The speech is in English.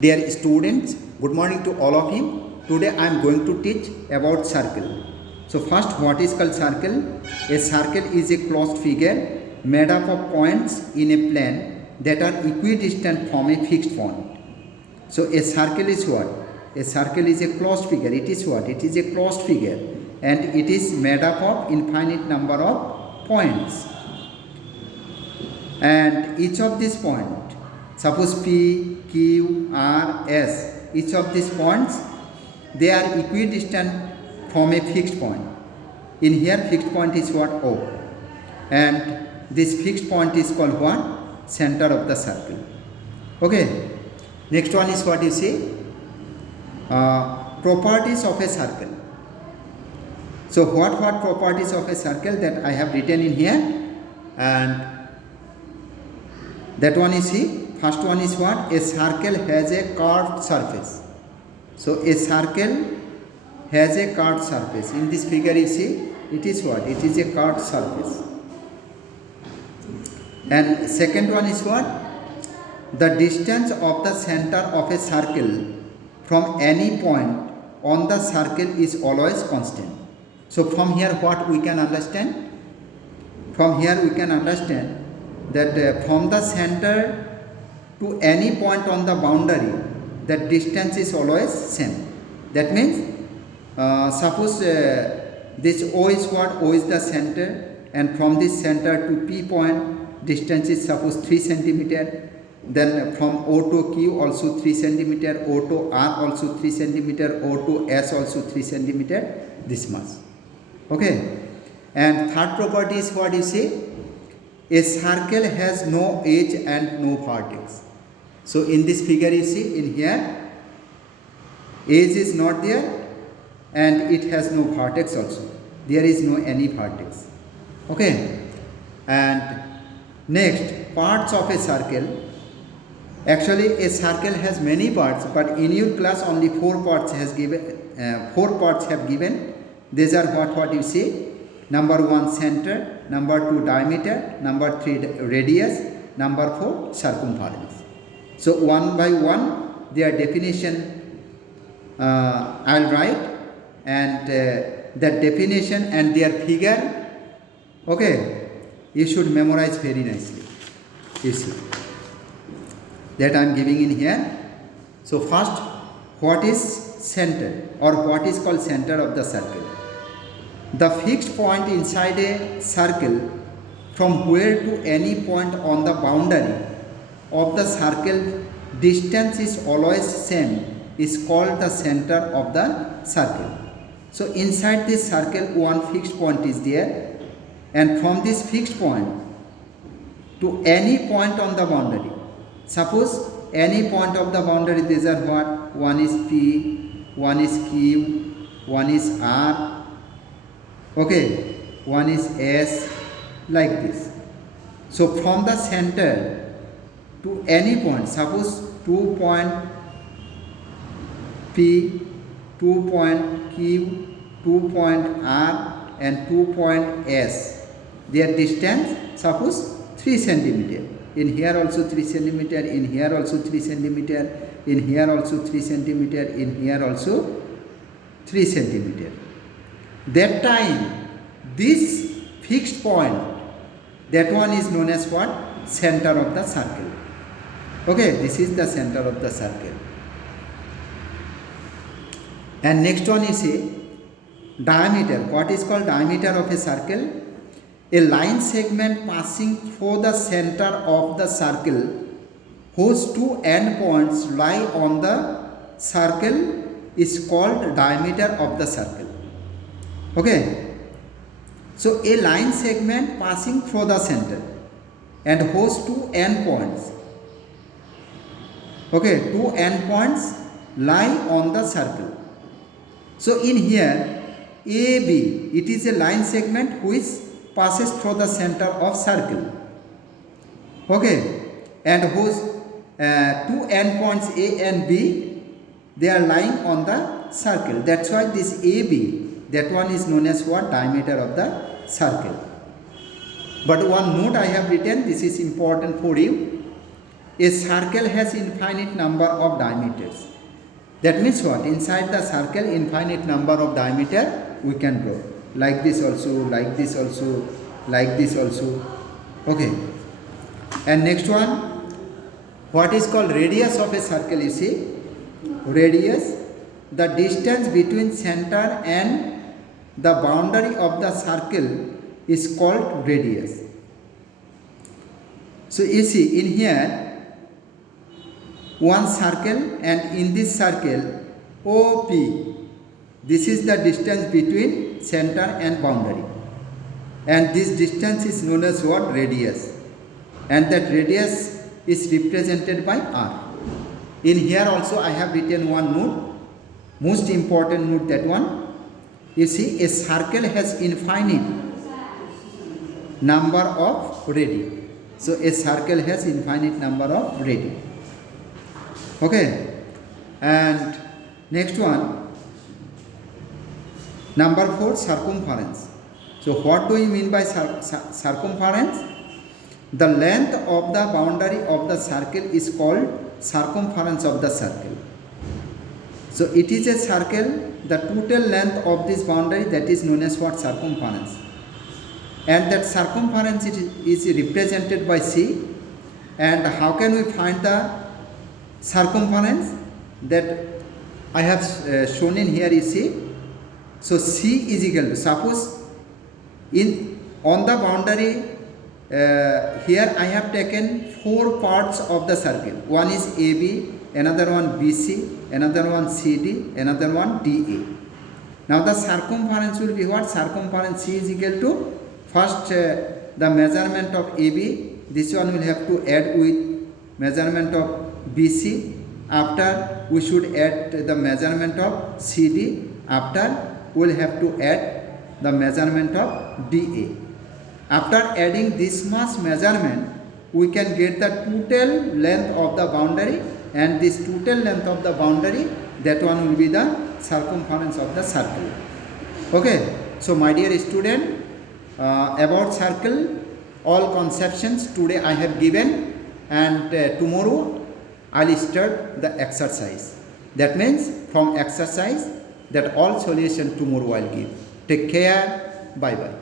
Dear students, good morning to all of you. Today I am going to teach about circle. So first, what is called circle? A circle is a closed figure made up of points in a plane that are equidistant from a fixed point. So a circle is what? A circle is a closed figure. It is what? It is a closed figure and it is made up of infinite number of points. And each of these points, suppose P, Q, R, S, each of these points, they are equidistant from a fixed point. In here, fixed point is what? O. And this fixed point is called what? Center of the circle. Okay. Next one is what you see? Properties of a circle. So what properties of a circle that I have written in here? And that one is see. First one is what? A circle has a curved surface. So a circle has a curved surface. In this figure you see, it is what? It is a curved surface. And second one is what? The distance of the center of a circle from any point on the circle is always constant. So from here what we can understand? From here we can understand that from the center to any point on the boundary, that distance is always same. That means suppose this O is what? O is the center, and from this center to P point distance is suppose 3 centimeter. Then from O to Q also 3 centimeter, O to R also 3 centimeter, O to S also 3 centimeter, this much. Okay. And third property is what you say? A circle has no edge and no vertex. So in this figure you see, in here edge is not there and it has no vertex also. There is no any vertex. Okay. And next, parts of a circle. Actually a circle has many parts, but in your class only 4 parts has given. 4 parts have given. These are what you see. Number 1 center, number 2 diameter, number 3 radius, number 4 circumference. So one by one their definition I'll write, and that definition and their figure, okay, you should memorize very nicely. You see that I am giving in here. So first, what is center or what is called center of the circle? The fixed point inside a circle from where to any point on the boundary of the circle distance is always same is called the center of the circle. So inside this circle one fixed point is there, and from this fixed point to any point on the boundary, suppose any point of the boundary, these are what? One is P, one is Q, one is R, okay, one is S, like this. So from the center to any point, suppose 2 point P, 2 point Q, 2 point R and 2 point S, their distance suppose 3 centimeter. In here also 3 centimeter, in here also 3 centimeter, in here also 3 centimeter, in here also 3 centimeter. That time this fixed point, that one is known as what? Center of the circle. Okay, this is the center of the circle. And next one is a diameter. What is called diameter of a circle? A line segment passing through the center of the circle whose 2 endpoints lie on the circle is called diameter of the circle. Okay. So a line segment passing through the center and whose 2 endpoints, okay, 2 endpoints lie on the circle. So in here AB, it is a line segment which passes through the center of circle, okay, and whose 2 endpoints A and B, they are lying on the circle. That's why this AB, that one is known as what? Diameter of the circle. But one note I have written, this is important for you. a circle has infinite number of diameters. That means what? Inside the circle, infinite number of diameter we can draw. Like this also, like this also, like this also. Okay. And next one, what is called radius of a circle? You see, radius, the distance between center and the boundary of the circle is called radius. So you see, in here, one circle, and in this circle OP, this is the distance between center and boundary, and this distance is known as what? Radius, and that radius is represented by R. In here also I have written one note, most important note, that one. You see, a circle has infinite number of radii. So a circle has infinite number of radii. Okay, and next one, number 4, circumference. So what do you mean by circumference? The length of the boundary of the circle is called circumference of the circle. So it is a circle, the total length of this boundary, that is known as what? Circumference. And that circumference is represented by C. And how can we find the circumference? That I have shown in here, you see. So C is equal to, suppose on the boundary, here I have taken 4 parts of the circle. One is AB, another one BC, another one CD, another one DA. Now the circumference will be what? Circumference C is equal to, first the measurement of AB, this one will have to add with measurement of BC. After we should add the measurement of CD. After we will have to add the measurement of DA. After adding this much measurement, we can get the total length of the boundary, and this total length of the boundary, that one will be the circumference of the circle. Okay, so my dear student, about circle, all conceptions today I have given, and tomorrow I will start the exercise. That means from exercise, that all solution tomorrow I will give. Take care. Bye bye.